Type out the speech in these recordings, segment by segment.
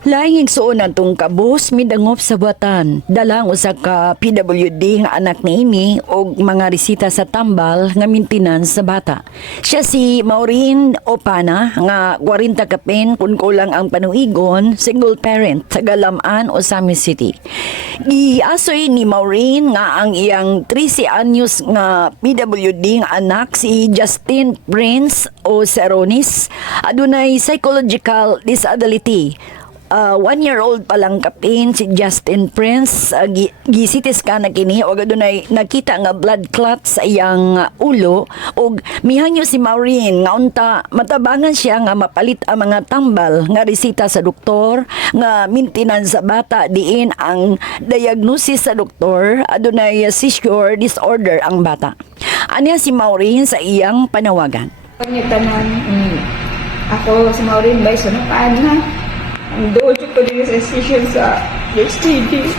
Laing igsuon atong kabus midangop sa buwatan. Dalang usa ka PWD nga anak ni ini og mga resita sa tambal nga maintenance sa bata. Siya si Maureen Opana nga 40 ka pen kun kulang ang panuigon, single parent sa Galamaan, Osamis City. Giasoy ni Maureen nga ang iyang 13 anyos nga PWD nga anak si Justin Prince o Seronis adunay psychological disability. 1-year-old pa lang kapin si Justin Prince, gisitis ka na kini o adunay nakita nga blood clot sa iyang ulo og mihangyo si Maureen nga unta matabangan siya nga mapalit ang mga tambal nga resita sa doktor nga maintenance sa bata diin ang diagnosis sa doktor adunay seizure disorder ang bata. Anya si Maureen sa iyang panawagan. Pagnyatanan, ako si Maureen Bay Sunapaan ha. Ang doon ko din sa session sa HTD.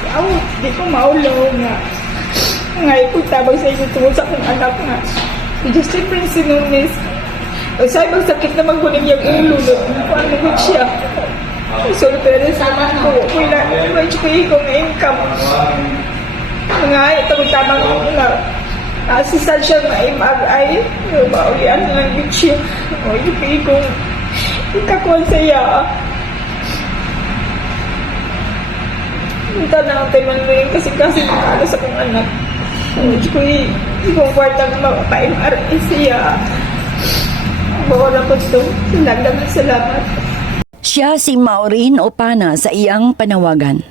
Di ko maulaw nga. Ngay ko tabang sa inyo tungkol sa akong anak nga. Si Justin Prince Nunes. Ang sabi bang sakit na maghuling yung ulo. Paano ko siya? So, pero sama ko. Kung ko ng income. Nga, ito ko tabang na assistant siya na MRI. Baulian lang yun siya. O, yung kong ikakon sa iya. Punta na ang tayo manunin kasi nakala sa kong anak. Hindi ko kwartang mapa-MRI siya. Bawala ko ito. Sinagdagan salamat. Siya si Maureen Opana sa iyang panawagan.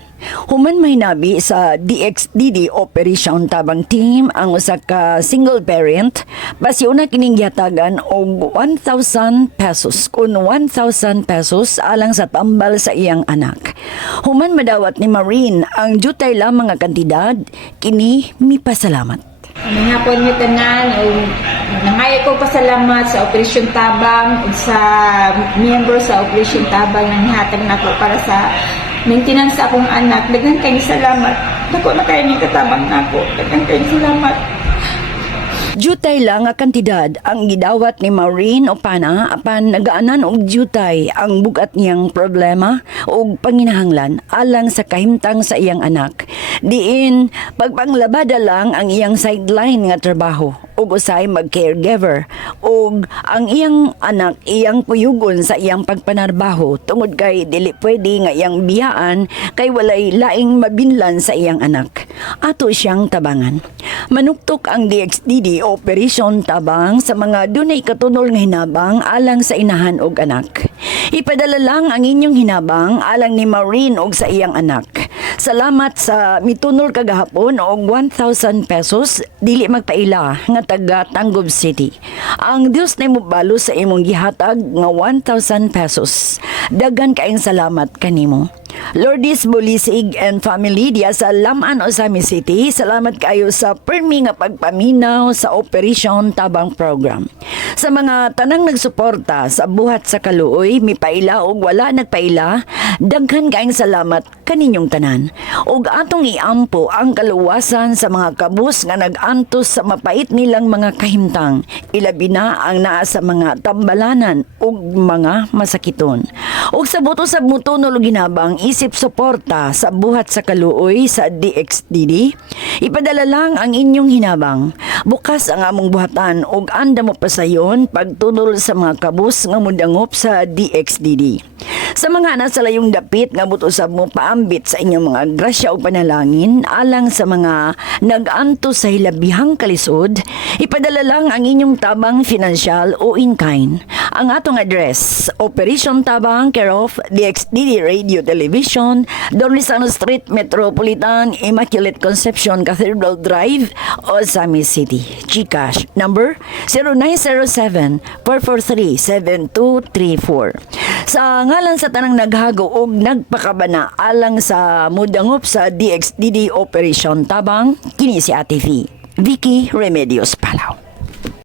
Human may nabi sa DXDD Operation Tabang Team ang usa ka single parent basi una kining gihatagan og 1,000 pesos kun 1,000 pesos alang sa tambal sa iyang anak. Human madawat ni Maureen ang jutay lamang nga kantidad kini mipasalamat. Ano nga po niyo tanan o nangayo ko pasalamat sa Operation Tabang ug sa member sa Operation Tabang nga nihatag nako para sa maintenance sa akong anak. Daghang kayong salamat. Dako na kayo ni katabang nako. Daghang kayong salamat. Jutay lang nga kantidad ang gidawat ni Maureen Opana apan nagaanan og jutay ang bugat niyang problema og panginahanglan alang sa kahimtang sa iyang anak. Diin pagpanglabada lang ang iyang sideline nga trabaho ug usay mag-caregiver ug ang iyang anak iyang puyugon sa iyang pagpanarbaho tungod kay dili pwede nga iyang biyaan kay walay laing mabinlan sa iyang anak. Ato siyang tabangan. Manuktok ang DXDD Operation Tabang sa mga dunay katunol nga hinabang alang sa inahan og anak. Ipadala lang ang inyong hinabang alang ni Maureen og sa iyang anak. Salamat sa mitunol kagahapon og 1,000 pesos dili magpaila nga taga Tangub City. Ang Dios na mobalo sa imong gihatag nga 1,000 pesos. Daghan kaayong salamat kanimo. Lourdes Bulisig and family diya sa Lamaan, Osamis City. Salamat kayo sa permi nga pagpaminaw sa Operation Tabang Program. Sa mga tanang nagsuporta sa buhat sa kaluoy, mipaila o wala nagpaila, daghan kaayong salamat kaninyong tanan. Ug atong iampo ang kaluwasan sa mga kabus nga nagantos sa mapait nilang mga kahimtang, ilabi na ang naa sa mga tambalanan ug mga masakiton. Ug sa buto sa mutunol ginabang isip suporta sa buhat sa kaluoy sa DXDD, ipadala lang ang inyong hinabang. Bukas ang among buhatan ug anda mo pasayon pagtunol sa mga kabus nga mudangop sa DXDD. Sa mga nasa layong dapit nga buto-sab mo paambit sa inyong mga grasya o panalangin alang sa mga nag-anto sa hilabihang kalisod, ipadala lang ang inyong tabang financial o in-kind. Ang atong address, Operation Tabang, care of DXDD Radio Television, Don Lizano Street, Metropolitan, Immaculate Conception, Cathedral Drive, Osamis City. GCash number 0907-443-7234. Sa ngalan sa tanang naghago og nagpakabana alang sa mudangop sa DXDD Operation Tabang, kini si Ate V, Vicky Remedios Palaw.